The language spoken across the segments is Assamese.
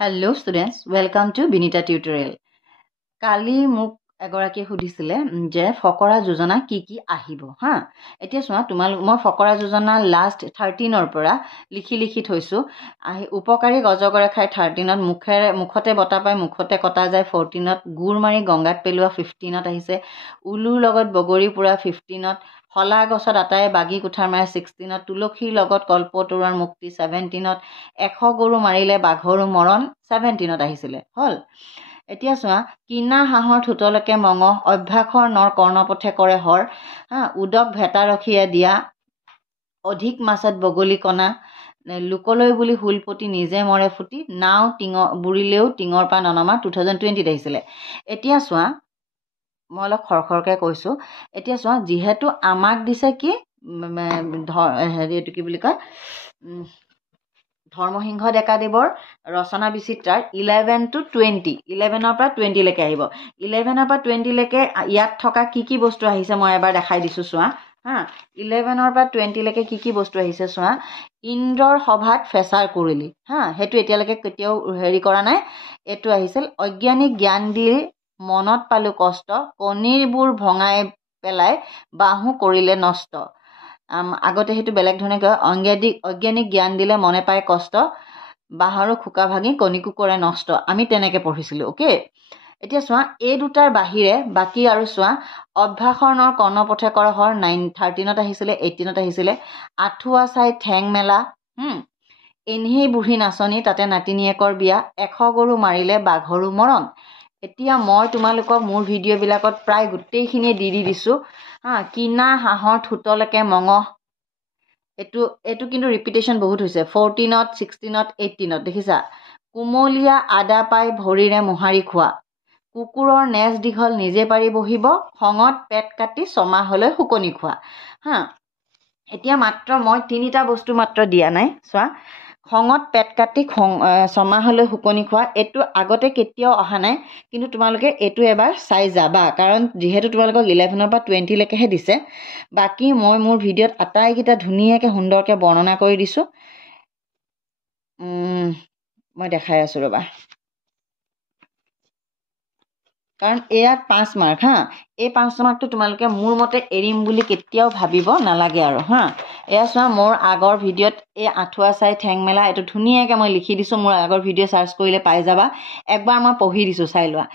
Hello students, welcome to Binita Tutorial. কালি মোক এগৰাকী সুধিছিলে যে ফকৰা যোজনা কি আহিব হা এতিয়া চোৱা তোমালোক মই ফকৰা যোজনা লাষ্ট 13 ৰ পৰা লিখি থৈছো উপকাৰী গজগৰে খাই 13 ত মুখতে বটা পাই মুখতে কটা যায় 14 ত গুৰ মাৰি গঙ্গাত পেলোৱা 15 ত আহিছে উলুৰ লগত বগৰী পুৰা 15 ত হলা গছত আটাই বাগি কুঠাৰ মাৰে 16 ত তুলসীৰ লগত কল্পতৰুৱাৰ মুক্তি 17 ত 100 গৰু মাৰিলে বাঘৰো মৰণ 17 ত আহিছিলে হল এতিয়া চোৱা কিনা হাঁহৰ ঠুটলকে মঙহ অভ্যাসৰ নৰ কৰ্ণপথে কৰে হৰ উদক ভেটা ৰখিয়ে দিয়া অধিক মাছত বগলী কণা লোকলৈ বুলি হুলপতি নিজে মৰে ফুটি নাও বুৰিলেও টিঙৰ পৰা ননমা 2020 আহিছিলে এতিয়া চোৱা মই অলপ খৰখৰকে কৈছো এতিয়া চোৱা যিহেতু আমাক দিছে কি হেৰি এটো কি বুলি কয় ধৰ্মসিংহ ডেকাদেৱৰ ৰচনা বিচিত্ৰাৰ 11 to 20 11 পৰা 20 লৈকে আহিব 11 পৰা 20 লৈকে ইয়াত থকা কি বস্তু আহিছে মই এবাৰ দেখাই দিছো চোৱা হা 11 পৰা 20 লৈকে কি বস্তু আহিছে চোৱা ইন্দ্ৰৰ সভাত ফেচাৰ কৰিলি হা হেতু এতিয়ালৈকে কেতিয়াও হেৰি কৰা নাই এটো আহিছিল অজ্ঞানিক জ্ঞান দি মনত পালো কষ্ট কণীৰবোৰ ভঙাই পেলাই বাহু কৰিলে নষ্ট আগতে হেতু বেলেগ ধৰণে কয় অজ্ঞানিক জ্ঞান দিলে মনে পায় কষ্ট বাহৰো খুকা ভাঙি কণীকো কৰে নষ্ট আমি তেনেকে পঢ়িছিলো ওকে এতিয়া চোৱা এই দুটাৰ বাহিৰে বাকি আৰু চোৱা অভ্যাসৰ নৰ কৰ্ণপথে কৰা হৰ 13 ত আহিছিলে 18 ত আহিছিলে আঠুৱা চাই ঠেং মেলা এনেই বুঢ়ী নাচনী তাতে নাতিনীয়েকৰ বিয়া 100 গৰু মাৰিলে বাঘৰো মৰণ এতিয়া মই তোমালোকক মোৰ ভিডিঅ' বিলাকত প্ৰায় গোটেইখিনি দি দিছো কিনা হাঁহৰ ঠুটলকে মঙহ এটো কিন্তু ৰিপিটেশন বহুত হৈছে 14 ত 16 ত 18 ত দেখিছা কুমলীয়া আদা পাই ভৰিৰে মোহাৰি খোৱা কুকুৰৰ নেজ দীঘল নিজে পাৰি বহিব খঙত পেট কাটি ছমাহলৈ হুকনি খোৱা এতিয়া মাত্ৰ মই তিনিটা বস্তু মাত্ৰ দিয়া নাই চোৱা খঙত পেট কাটি ছমাহলৈ হুকনি খোৱা এটো আগতে কেতিয়াও অহা নাই কিন্তু তোমালোকে এটো এবাৰ চাই যাবা কাৰণ যেহেতু তোমালোকক 11 পৰা 20 লৈকেহে দিছে বাকি মই মোৰ ভিডিঅ'ত আটাইকেইটা ধুনীয়াকে সুন্দৰকে বৰ্ণনা কৰি দিছো মই দেখাই আছো ৰবা কাৰণ এয়াত 5 মাৰ্ক এই 5 মাৰ্কটো তোমালোকে মোৰ মতে এৰিম বুলি কেতিয়াও ভাবিব নালাগে আৰু এয়া চোৱা মোৰ আগৰ ভিডিঅ'ত এই আঠুৱা চাই ঠেং মেলা এটো ধুনীয়াকে মই লিখি দিছো মোৰ আগৰ ভিডিঅ' সাৰ্চ কৰিলে পাই যাবা একবাৰ মই পঢ়ি দিছো চাই লোৱা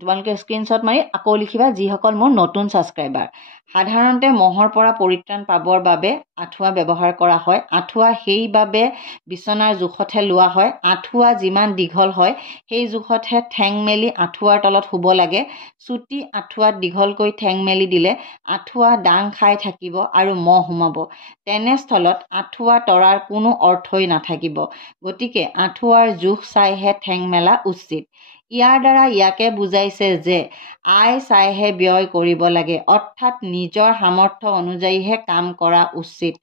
তোমালোকে স্ক্ৰিনশ্বট মাৰি আকৌ লিখিবা যিসকল মোৰ নতুন সাবস্ক্ৰাইবাৰ সাধাৰণতে মহৰ পৰা পৰিত্ৰাণ পাবৰ বাবে আঠুৱা ব্যৱহাৰ কৰা হয় আঠুৱা সেইবাবে বিছনাৰ জোখতহে লোৱা হয় আঠুৱা যিমান দীঘল হয় সেই জোখতহে ঠেং মেলি আঠুৱাৰ তলত শুব লাগে চুটি আঠুৱাত দীঘলকৈ ঠেং মেলি দিলে আঠুৱা ডাং খাই থাকিব আৰু মহ সোমাব তেনেস্থলত আঠুৱা তৰাৰ কোনো অৰ্থই নাথাকিব গতিকে আঠুৱাৰ জোখ চাইহে ঠেং মেলা উচিত ইয়াৰ দ্বাৰা ইয়াকে বুজাইছে যে আই চাইহে ব্যয় কৰিব লাগে অৰ্থাৎ নিজৰ সামৰ্থ্য অনুযায়ীহে কাম কৰা উচিত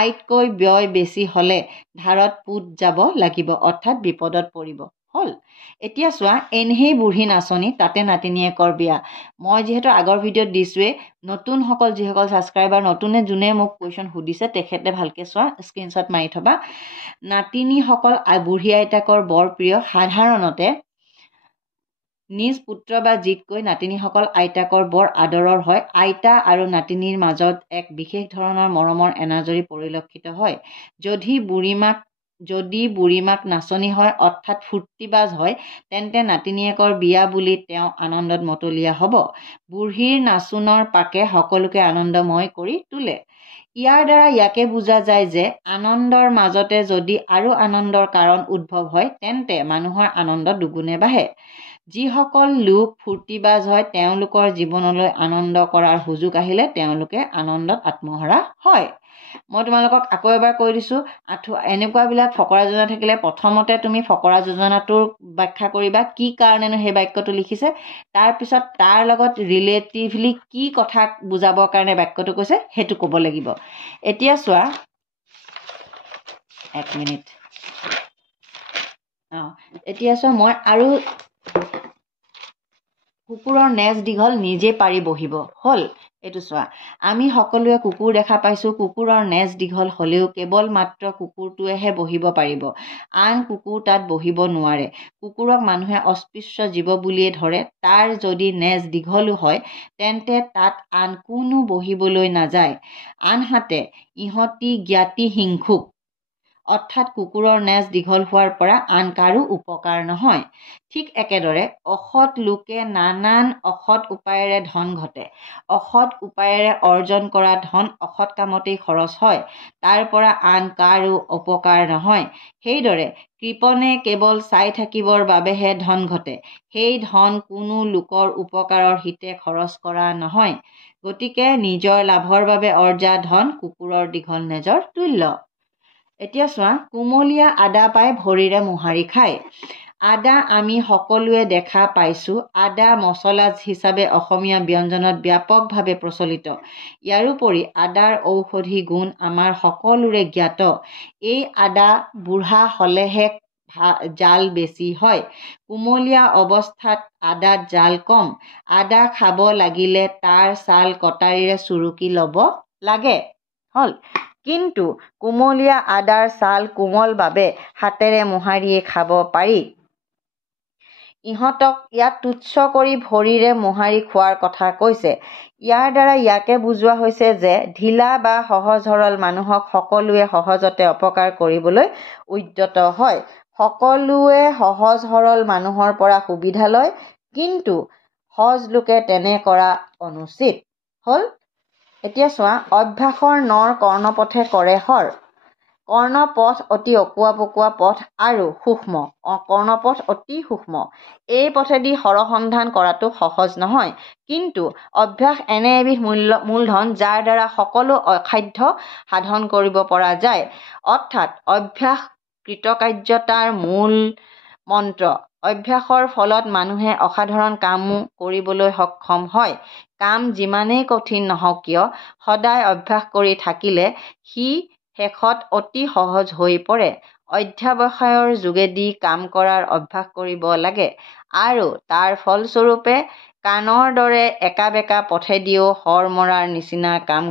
আইতকৈ ব্যয় বেছি হলে ধাৰত পুত যাব লাগিব অৰ্থাৎ বিপদত পৰিব হল এতিয়া চোৱা এনেই বুঢ়ী নাচনী তাতে নাতিনীয়েকৰ বিয়া মই যেহেতু আগৰ ভিডিঅ'ত দিছোৱে নতুন যিসকল সাবস্ক্ৰাইবাৰ নতুনে যোনে মোক কোৱেশ্চন সুধিছে তেখেতে ভালকে চোৱা স্ক্ৰিনশ্বট মাৰি থবা নাতিনীসকল বুঢ়ী আইতাকৰ বৰ প্ৰিয় সাধাৰণতে নিজ পুত্ৰ বা জীতকৈ নাতিনীসকল আইতাকৰ বৰ আদৰৰ হয় আইতা আৰু নাতিনীৰ মাজত এক বিশেষ ধৰণৰ মৰমৰ এনাজৰী পৰিলক্ষিত হয় যদি বুঢ়ীমাক নাচনী হয় অৰ্থাৎ ফূৰ্তিবাজ হয় তেন্তে নাতিনীয়েকৰ বিয়া বুলি তেওঁ আনন্দত মতলীয়া হ'ব বুঢ়ীৰ নাচোনৰ পাকে সকলোকে আনন্দময় কৰি তোলে ইয়াৰ দ্বাৰা ইয়াকে বুজা যায় যে আনন্দৰ মাজতে যদি আৰু আনন্দৰ কাৰণ উদ্ভৱ হয় তেন্তে মানুহৰ আনন্দ দুগুণে বাঢ়ে যিসকল লোক ফূৰ্তিবাজ হয় তেওঁলোকৰ জীৱনলৈ আনন্দ কৰাৰ সুযোগ আহিলে তেওঁলোকে আনন্দত আত্মহাৰা হয় মই তোমালোকক আকৌ এবাৰ কৈ দিছো এনেকুৱাবিলাক ফকৰা যোজনা থাকিলে প্ৰথমতে তুমি ফকৰা যোজনাটোৰ ব্যাখ্যা কৰিবা কি কাৰণেনো সেই বাক্যটো লিখিছে তাৰ পিছত তাৰ লগত ৰিলেটিভলি কি কথা বুজাবৰ কাৰণে বাক্যটো কৈছে হেতু ক'ব লাগিব এতিয়া চোৱা এক মিনিট এতিয়া চোৱা মই আৰু কুকুৰৰ নেজ দীঘল নিজে পাৰি বহিব হল এইটো চোৱা, আমি সকলোৱে কুকুৰ দেখা পাইছোঁ। কুকুৰৰ নেজ দীঘল হ'লেও কেৱল মাত্ৰ কুকুৰটোৱেহে বহিব পাৰিব, আন কুকুৰ তাত বহিব নোৱাৰে। কুকুৰক মানুহে অস্পৃশ্য জীৱ বুলিয়ে ধৰে। তাৰ যদি নেজ দীঘলো হয় তেন্তে তাত আন কোনো বহিবলৈ নাযায়। আনহাতে ইহঁতি জ্ঞাতি হিংসুক, অৰ্থাৎ কুকুৰৰ নেজ দীঘল হোৱাৰ পৰা আন কাৰো উপকাৰ নহয়। ঠিক একেদৰে অসৎ লোকে নানান অসৎ উপায়েৰে ধন ঘটে। অসৎ উপায়েৰে অৰ্জন কৰা ধন অসৎ কামতেই খৰচ হয়, তাৰ পৰা আন কাৰো উপকাৰ নহয়। সেইদৰে কৃপণে কেৱল চাই থাকিবৰ বাবেহে ধন ঘটে। সেই ধন কোনো লোকৰ উপকাৰৰ হিতে খৰচ কৰা নহয়। গতিকে নিজৰ লাভৰ বাবে অৰ্জা ধন কুকুৰৰ দীঘল নেজৰ তুল্য। এতিয়া চোৱা, কুমলীয়া আদা পাই ভৰিৰে মোহাৰি খায়। আদা আমি সকলোৱে দেখা পাইছোঁ। আদা মছলা হিচাপে অসমীয়া ব্যঞ্জনত ব্যাপকভাৱে প্ৰচলিত। ইয়াৰোপৰি আদাৰ ঔষধি গুণ আমাৰ সকলোৰে জ্ঞাত। এই আদা বুঢ়া হ'লেহে জাল বেছি হয়। কুমলীয়া অৱস্থাত আদাত জাল কম। আদা খাব লাগিলে তাৰ ছাল কটাৰীৰে চুৰুকি ল'ব লাগে। হ'ল। কিন্তু কুমলীয়া আদাৰ ছাল কোমল বাবে হাতেৰে মোহাৰিয়ে খাব পাৰি। ইহঁতক ইয়াত তুচ্ছ কৰি ভৰিৰে মোহাৰি খোৱাৰ কথা কৈছে। ইয়াৰ দ্বাৰা ইয়াকে বুজোৱা হৈছে যে ঢিলা বা সহজ সৰল মানুহক সকলোৱে সহজতে অপকাৰ কৰিবলৈ উদ্যত হয়। সকলোৱে সহজ সৰল মানুহৰ পৰা সুবিধা লয়, কিন্তু সজ লোকে তেনে কৰা অনুচিত। হ'ল। এতিয়া চোৱা, অভ্যাসৰ নৰ কৰ্ণপথে কৰে শৰ। কৰ্ণপথ অতি অকোৱা পকোৱা পথ আৰু সূক্ষ্ম। কৰ্ণপথ অতি সূক্ষ্ম। এই পথেদি সৰসন্ধান কৰাটো সহজ নহয়। কিন্তু অভ্যাস এনে এবিধ মূলধন যাৰ দ্বাৰা সকলো অসাধ্য সাধন কৰিব পৰা যায়। অৰ্থাৎ অভ্যাস কৃতকাৰ্যতাৰ মূল মন্ত্ৰ। অভ্যাসৰ ফলত মানুহে অসাধাৰণ কামো কৰিবলৈ সক্ষম হয়। কাম যিমানেই কঠিন নহওক কিয়, সদায় অভ্যাস কৰি থাকিলে সি শেষত অতি সহজ হৈ পৰে। অধ্যাৱসায়ৰ যোগেদি কাম কৰাৰ অভ্যাস কৰিব লাগে আৰু তাৰ ফলস্বৰূপে কাণৰ দৰে একা বেকা পথেদিও শৰ মৰাৰ নিচিনা কাম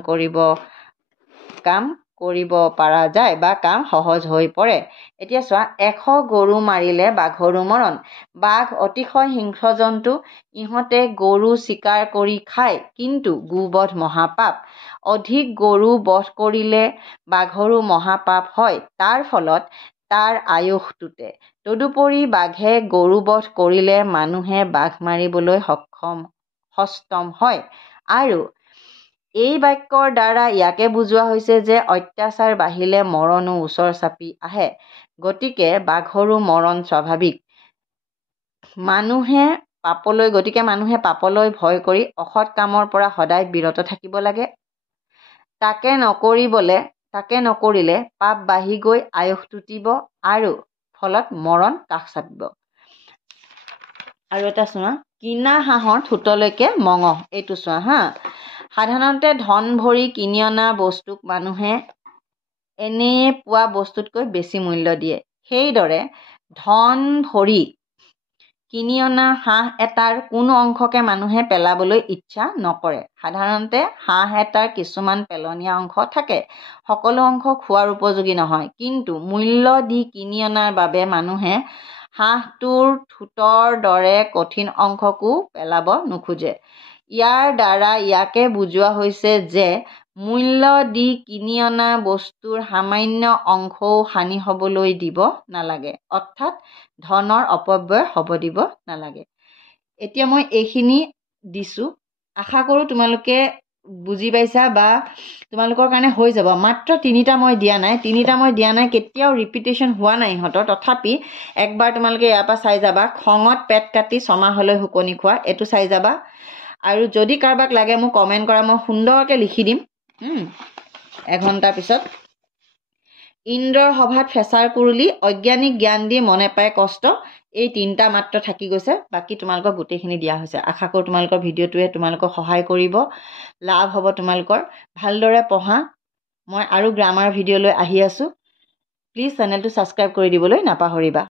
কৰিব পৰা যায় বা কাম সহজ হৈ পৰে। এতিয়া চোৱা, 100 গৰু মাৰিলে বাঘৰো মৰণ। বাঘ অতিশয় হিংস্ৰ জন্তু। ইহঁতে গৰু চিকাৰ কৰি খায়, কিন্তু গোবধ মহাপাপ। অধিক গৰু বধ কৰিলে বাঘৰো মহাপাপ হয়। তাৰ ফলত তাৰ আয়ুস টুটে। তদুপৰি বাঘে গৰু বধ কৰিলে মানুহে বাঘ মাৰিবলৈ সষ্টম হয়। আৰু এই বাক্যৰ দ্বাৰা ইয়াকে বুজোৱা হৈছে যে অত্যাচাৰ বাঢ়িলে মৰণো ওচৰ চাপি আহে। গতিকে বাঘৰো মৰণ স্বাভাৱিক। মানুহে পাপলৈ ভয় কৰি অসৎ কামৰ পৰা সদায় বিৰত থাকিব লাগে। তাকে নকৰিলে পাপ বাঢ়ি গৈ আয়ুস টুটিব আৰু ফলত মৰণ কাষ চাপিব। আৰু এটা চোৱা, কিনা হাঁহৰ ঠোঁটলৈকে মঙহ। এইটো চোৱা হা। সাধাৰণতে ধন ভৰি কিনি অনা বস্তুক মানুহে এনেয়ে পোৱা বস্তুতকৈ বেছি মূল্য দিয়ে। সেইদৰে ধন ভৰি কিনি অনা হাঁহ এটাৰ কোনো অংশকে মানুহে পেলাবলৈ ইচ্ছা নকৰে। সাধাৰণতে হাঁহ এটাৰ কিছুমান পেলনীয়া অংশ থাকে। সকলো অংশ খোৱাৰ উপযোগী নহয়। কিন্তু মূল্য দি কিনি অনাৰ বাবে মানুহে হাঁহটোৰ ঠোঁটৰ দৰে কঠিন অংশকো পেলাব নোখোজে। ইয়াৰ দ্বাৰা ইয়াকে বুজোৱা হৈছে যে মূল্য দি কিনি অনা বস্তুৰ সামান্য অংশও হানি হ'বলৈ দিব নালাগে। অৰ্থাৎ ধনৰ অপব্যয় হ'ব দিব নালাগে। এতিয়া মই এইখিনি দিছোঁ। আশা কৰোঁ তোমালোকে বুজি পাইছা বা তোমালোকৰ কাৰণে হৈ যাব। মাত্ৰ 3টা মই দিয়া নাই। কেতিয়াও ৰিপিটেশ্যন হোৱা নাই ইহঁতৰ। তথাপি একবাৰ তোমালোকে ইয়াৰ পৰা চাই যাবা। খঙত পেট কাটি 6 মাহলৈ শুকনি খোৱা, এইটো চাই যাবা। আৰু যদি কাৰোবাক লাগে মোক কমেণ্ট কৰা, মই সুন্দৰকৈ লিখি দিম। 1 ঘণ্টাৰ পিছত। ইন্দ্ৰৰ সভাত ফেঁচাৰ কুৰুলি, অজ্ঞানীক জ্ঞান দি মনে পায় কষ্ট। এই 3টা মাত্ৰ থাকি গৈছে। বাকী তোমালোকক গোটেইখিনি দিয়া হৈছে। আশা কৰোঁ তোমালোকৰ ভিডিঅ'টোৱে তোমালোকক সহায় কৰিব, লাভ হ'ব তোমালোকৰ। ভালদৰে পঢ়া। মই আৰু গ্ৰামাৰ ভিডিঅ' লৈ আহি আছোঁ। প্লিজ চেনেলটো ছাবস্ক্ৰাইব কৰি দিবলৈ নাপাহৰিবা।